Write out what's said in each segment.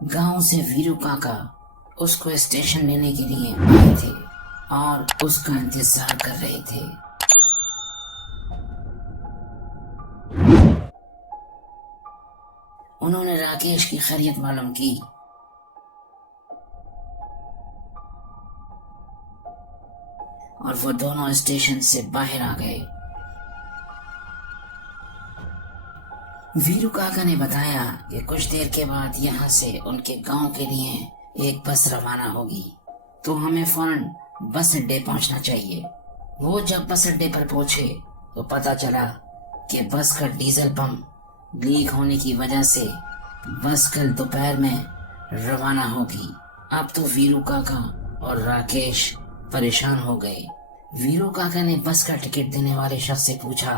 गांव से वीरू काका उसको स्टेशन लेने के लिए आए थे और उसका इंतजार कर रहे थे। उन्होंने राकेश की खैरियत मालूम की और वो दोनों स्टेशन से बाहर आ गए। वीरू काका ने बताया कि कुछ देर के बाद यहाँ से उनके गांव के लिए एक बस रवाना होगी, तो हमें फौरन बस अड्डे पहुंचना चाहिए। वो जब बस अड्डे पर पहुंचे तो पता चला कि बस का डीजल पंप लीक होने की वजह से बस कल दोपहर में रवाना होगी। अब तो वीरू काका और राकेश परेशान हो गए। वीरू काका ने बस का टिकट देने वाले शख्स से पूछा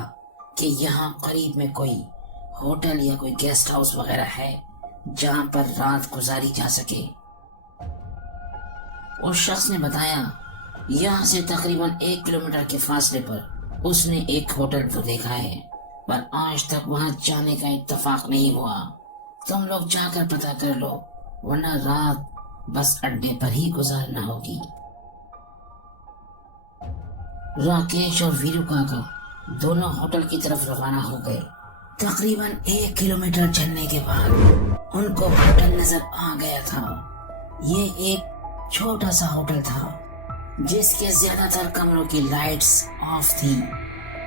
कि यहाँ करीब में कोई होटल या कोई गेस्ट हाउस वगैरह है जहाँ पर रात गुजारी जा सके। उस शख्स ने बताया यहाँ से तकरीबन 1 किलोमीटर के फासले पर उसने एक होटल तो देखा है, पर आज तक वहाँ जाने का इत्तेफाक नहीं हुआ। तुम लोग जाकर पता कर लो, वरना रात बस अड्डे पर ही गुजारना होगी। राकेश और वीरू काका दोनों होटल की तरफ रवाना हो गए। तकरीबन 1 किलोमीटर चलने के बाद उनको होटल नजर आ गया था। ये एक छोटा सा होटल था जिसके ज्यादातर कमरों की लाइट्स ऑफ थी।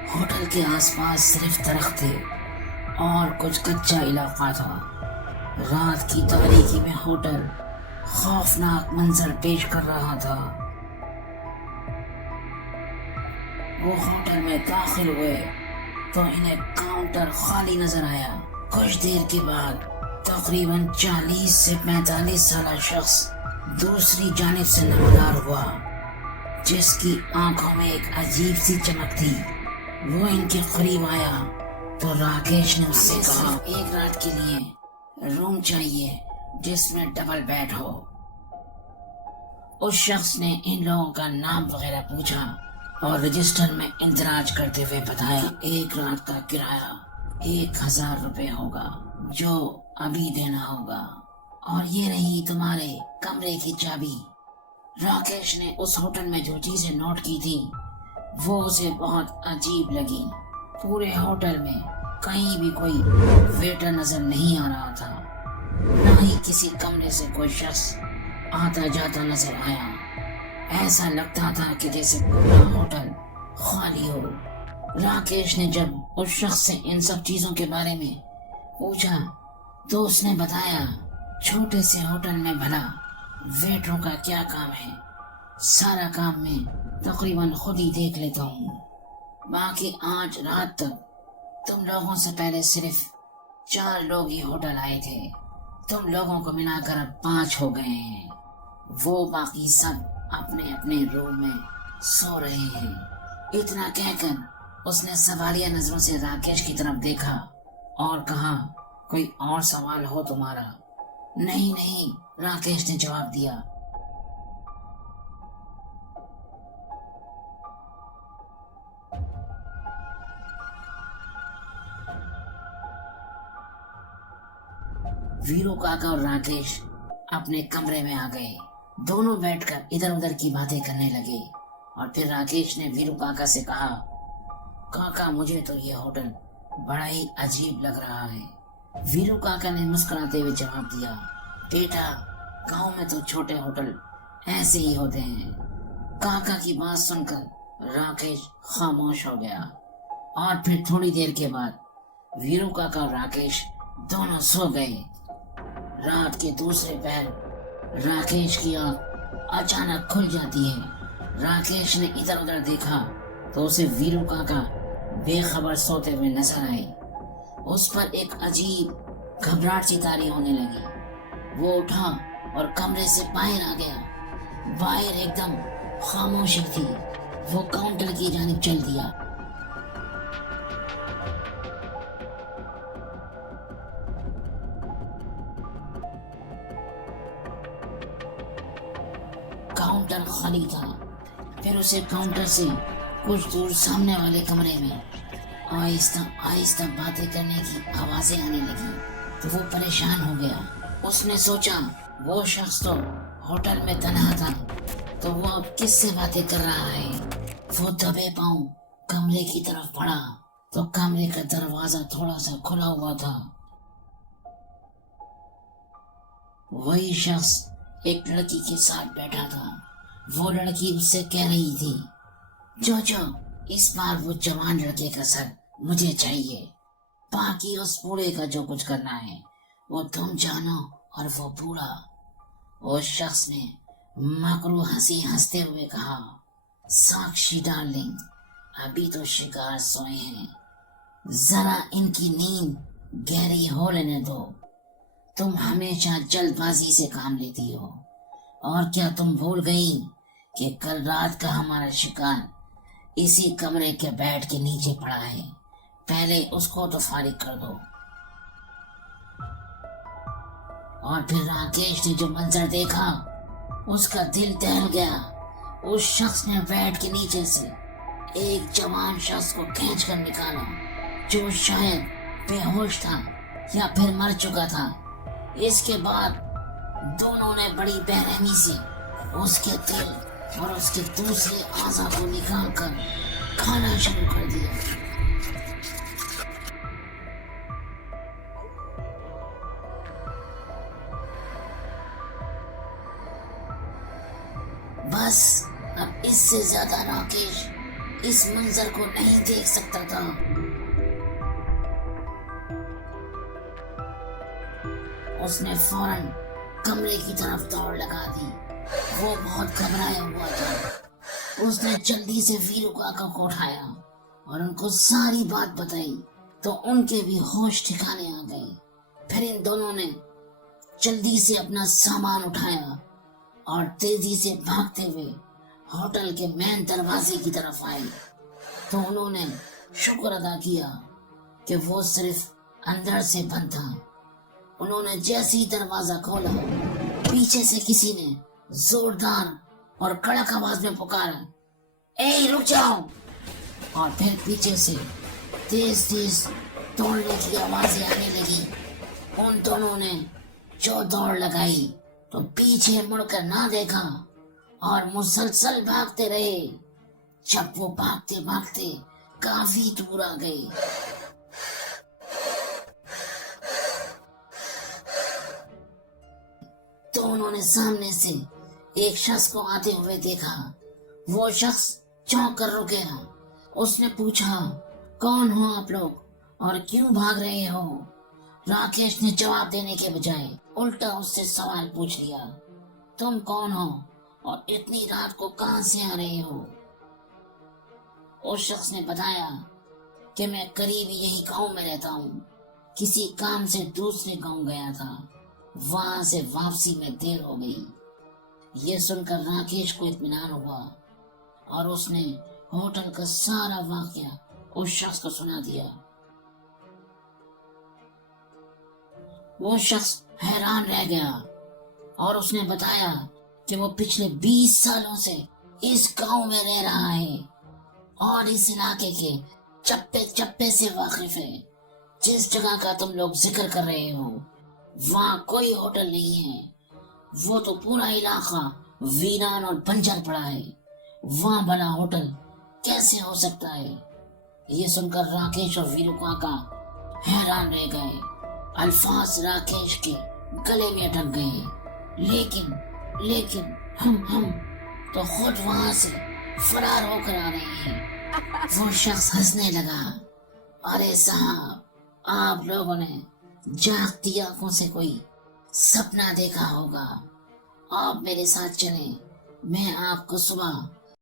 होटल के आसपास सिर्फ दरख्त थे और कुछ कच्चा इलाका था। रात की तारीकी में होटल खौफनाक मंजर पेश कर रहा था। वो होटल में दाखिल हुए तो इन्हें काउंटर खाली नजर आया। कुछ देर के बाद तकरीबन 40 से 45 साल शख्स दूसरी जानिब से नमदार हुआ, जिसकी आंखों में एक अजीब सी चमक थी। वो इनके करीब आया तो राकेश ने उससे कहा, एक रात के लिए रूम चाहिए जिसमें डबल बेड हो। उस शख्स ने इन लोगों का नाम वगैरह पूछा और रजिस्टर में इंदराज करते हुए बताया, एक रात का किराया 1000 रुपए होगा जो अभी देना होगा, और ये रही तुम्हारे कमरे की चाबी। राकेश ने उस होटल में जो चीजें नोट की थी वो उसे बहुत अजीब लगी। पूरे होटल में कहीं भी कोई वेटर नजर नहीं आ रहा था, न ही किसी कमरे से कोई शख्स आता जाता नजर आया। ऐसा लगता था कि जैसे पूरा होटल खाली हो। राकेश ने जब उस शख्स से इन सब चीजों के बारे में पूछा तो उसने बताया, छोटे से होटल में भला वेटरों का क्या काम है, सारा काम मैं तकरीबन खुद ही देख लेता हूँ। बाकी आज रात तक तुम लोगों से पहले सिर्फ 4 लोग ही होटल आए थे, तुम लोगों को मिलाकर अब 5 हो गए हैं। वो बाकी सब अपने अपने रूम में सो रहे हैं। इतना कहकर उसने सवालिया नजरों से राकेश की तरफ देखा और कहा, कोई और सवाल हो तुम्हारा? नहीं नहीं, राकेश ने जवाब दिया। वीरू काका और राकेश अपने कमरे में आ गए। दोनों बैठकर इधर उधर की बातें करने लगे और फिर राकेश ने वीरू काका से कहा, काका मुझे तो ये होटल बड़ा ही अजीब लग रहा है। वीरू काका ने मुस्कुराते हुए जवाब दिया, बेटा गांव में तो छोटे होटल ऐसे ही होते हैं। काका की बात सुनकर राकेश खामोश हो गया और फिर थोड़ी देर के बाद वीरू काका और राकेश दोनों सो गए। रात के दूसरे पहर राकेश की आंख अचानक खुल जाती है। राकेश ने इधर उधर देखा तो उसे वीरू काका बेखबर सोते हुए नजर आए। उस पर एक अजीब घबराहट सी तारी होने लगी। वो उठा और कमरे से बाहर आ गया। बाहर एकदम खामोशी थी। वो काउंटर की जानिब चल दिया। काउंटर खाली था। फिर उसे काउंटर से कुछ दूर सामने वाले कमरे में आहिस्ता आहिस्ता बातें करने की आवाजें आने लगी तो वो परेशान हो गया। उसने सोचा वो शख्स तो होटल में तन्हा था, तो वो अब किससे बातें कर रहा है। वो दबे पांव कमरे की तरफ बढ़ा तो कमरे का दरवाजा थोड़ा सा खुला हुआ था। वही शख्स एक लड़की के साथ बैठा था। वो लड़की उससे कह रही थी, जो इस बार वो जवान लड़के का सर मुझे चाहिए, बाकी उस बूढ़े का जो कुछ करना है वो तुम जानो। और वो बूढ़ा, उस शख्स ने मकरू हंसी हंसते हुए कहा, साक्षी डार्लिंग, अभी तो शिकार सोए हैं, जरा इनकी नींद गहरी हो लेने दो। तुम हमेशा जल्दबाजी से काम लेती हो, और क्या तुम भूल गई कि कल रात का हमारा शिकार इसी कमरे के बेड के नीचे पड़ा है। पहले उसको तो फारिग कर दो। और फिर राकेश ने जो मंजर देखा उसका दिल दहल गया। उस शख्स ने बेड के नीचे से एक जवान शख्स को खींच कर निकाला, जो शायद बेहोश था या फिर मर चुका था। इसके बाद दोनों ने बड़ी बेरहमी से उसके दिल और उसके दूसरे आज़ा को निकाल कर खाना शुरू कर दिया। बस अब इससे ज्यादा राकेश इस मंजर को नहीं देख सकता था। उसने फौरन कमरे की तरफ दौड़ लगा दी। वो बहुत घबराया हुआ था। उसने जल्दी से वीरुका को उठाया और उनको सारी बात बताई, तो उनके भी होश ठिकाने आ गए। फिर इन दोनों ने जल्दी से अपना सामान उठाया और तेजी से भागते हुए होटल के मेन दरवाजे की तरफ आए। तो उन्होंने शुक्र अदा किया कि वो सिर्फ अंदर से बंद था। उन्होंने जैसे ही दरवाजा खोला, पीछे से किसी ने जोरदार और कड़क आवाज में पुकारा, ए रुक जाओ। और फिर पीछे से तेज तेज दौड़ने की आवाजें आने लगी। उन दोनों ने जो दौड़ लगाई तो पीछे मुड़कर ना देखा और मुसलसल भागते रहे। जब वो भागते भागते काफी दूर आ गए, तो उन्होंने सामने से एक शख्स को आते हुए देखा। वो शख्स चौंक कर रुक गया। उसने पूछा, कौन हो आप लोग और क्यों भाग रहे हो? राकेश ने जवाब देने के बजाय उल्टा उससे सवाल पूछ लिया, तुम कौन हो और इतनी रात को कहां से आ रहे हो? उस शख्स ने बताया कि मैं करीब यही गांव में रहता हूँ, किसी काम से दूसरे गांव गया था, वहां से वापसी में देर हो गई। ये सुनकर राकेश को इत्मीनान हुआ और उसने होटल का सारा वाकया उस शख्स को सुना दिया। वो शख्स हैरान रह गया और उसने बताया कि वो पिछले 20 सालों से इस गांव में रह रहा है और इस इलाके के चप्पे चप्पे से वाकिफ है। जिस जगह का तुम लोग जिक्र कर रहे हो वहाँ कोई होटल नहीं है। वो तो पूरा इलाका वीरान और बंजर पड़ा है, वहाँ बना होटल कैसे हो सकता है? ये सुनकर राकेश और वीरुका का हैरान रह गए। अल्फाज राकेश के गले में अटक गए। लेकिन हम तो खुद वहां से फरार होकर आ रहे हैं। वो शख्स हंसने लगा, अरे साहब, आप लोगों ने जागती आंखों से कोई सपना देखा होगा। आप मेरे साथ चलें, मैं आपको सुबह